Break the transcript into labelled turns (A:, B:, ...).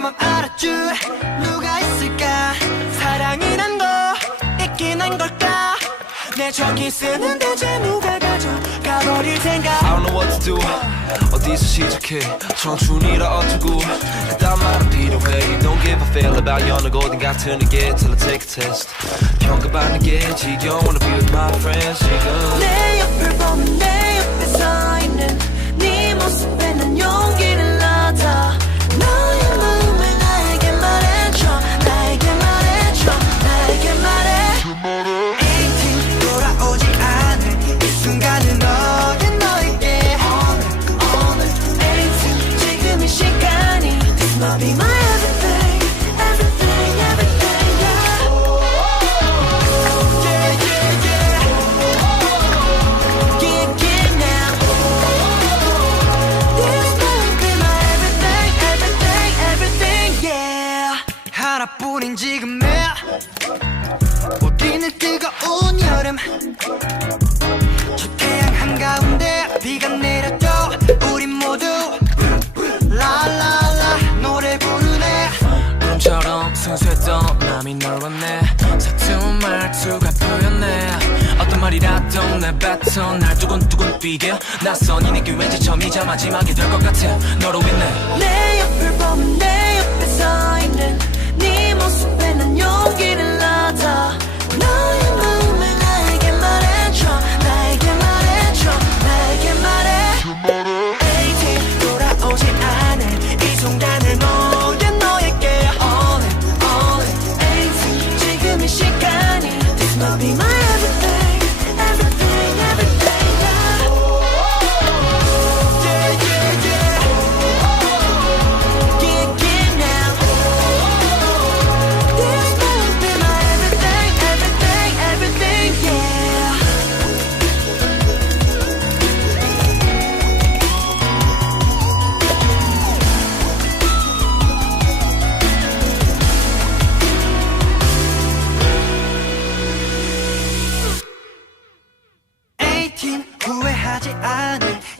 A: 맘 알아줄 누가 있을까? 사랑이란 거 있긴 한 걸까? 내 저기 쓰는 대체 누가 가져가버릴 생각?
B: I don't know what to do. 어디서 시작해? 청춘이라 어쩌고? 그딴 말은 필요해. You don't give a fail about 여느 어딘 같은 게 Till I take a test. 평가받는 게 지겨워 Wanna be with my friends 지금
A: 우리는 뜨거운 여름. 저 태양 한가운데 비가 내려도 우린 모두 라라라 노래 부르네.
C: 꿈처럼 순수했던 널 원해 서툰 말투가 보였네 어떤 말이라도 내 뱉어 날 두근두근 뛰게. 낯선 이 느낌 왠지 처음이자 마지막이 될 것 같아. 너로 인해.
A: 내 옆을 하지 않을